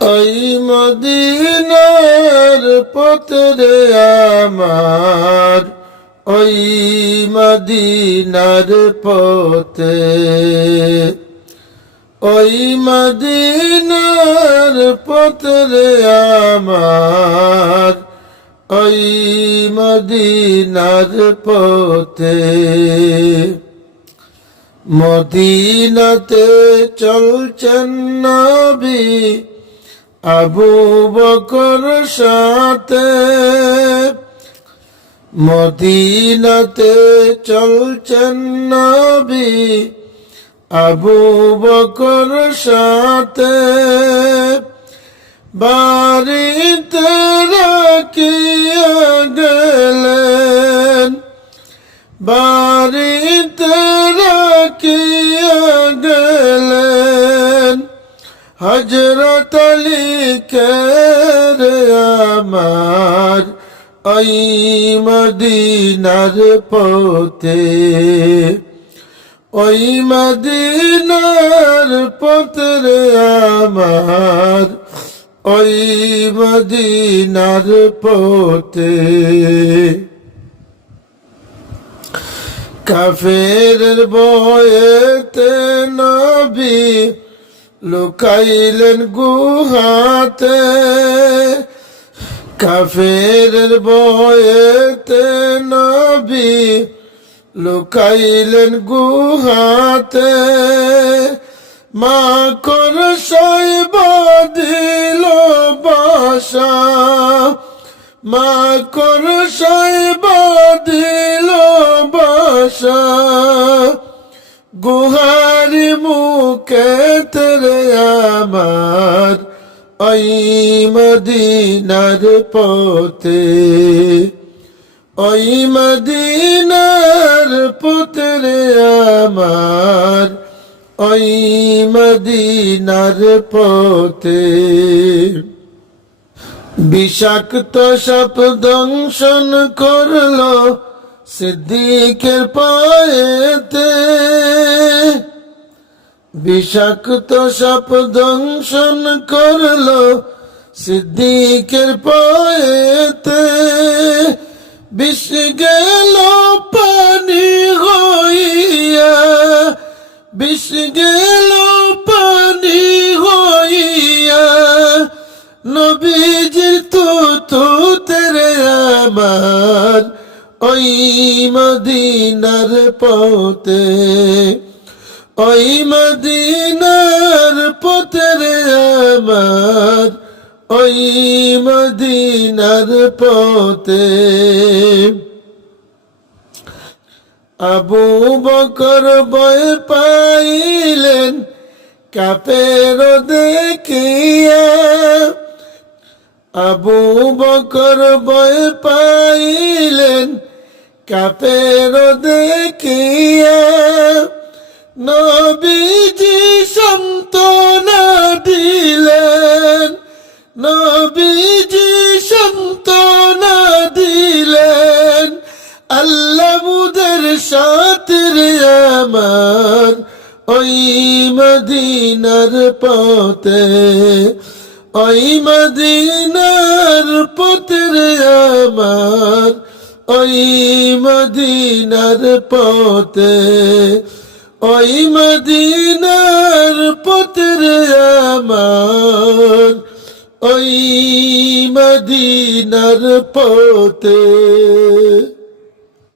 ওই মদিনার পথরে আমার, ওই মদিনার পথে, ওই মদিনার পথরে আমার, ওই মদিনার পথে। মদিনাতে চলছেন নবী আবু বকর সাথে, মদিনাতে চলছেন নবী আবু বকর সাথে। বাড়িতে রাখিয়া গেলেন, বাড়িতে রাখিয়া গেলেন, হযরত আলীকে রে আমার, ওই মদিনার পথে, ওই মদিনার পথরে আমার, ওই মদিনার পথে। কাফেরের ভয়েতে নবী লুকাইলেন গুহাতে, কাফেরের ভয়েতে নবী লুকাইলেন গুহাতে। মাকড় সাহেব দিল বাসা, মাকড় সাহেব দিল বাসা, গুহারি মুখে তেরে আমার, ওই মদিনার পথে, ওই মদিনার পথরে আমার, ওই মদিনার পথে। বিষাক্ত সাপ দংশন করলো সিদ্দিকের পায়েতে, বিষাক্ত সাপ দংশন করলো সিদ্দিকের পায়েতে। বিষ গেল পানি হইয়া, বিষ গেল পানি হইয়া, নবীজির তুতুরে আমার, ওই মদিনার পথে, ওই মদিনার পথরে আমার, ওই মদিনার পথে। আবু বকর ভয় পাইলেন কাফের দেখিয়া, আবু বকর ভয় পাইলেন কাফের দেখিয়া। নবীজি সান্ত্বনা দিলেন, নবীজি সান্ত্বনা দিলেন, আল্লাহ মুদের সাথে আমার, ওই মদিনার পথে, ওই মদিনার পথে আমার, ওই মদিনার পথে, ওই মদিনার পথে আমার, ওই মদিনার পথে।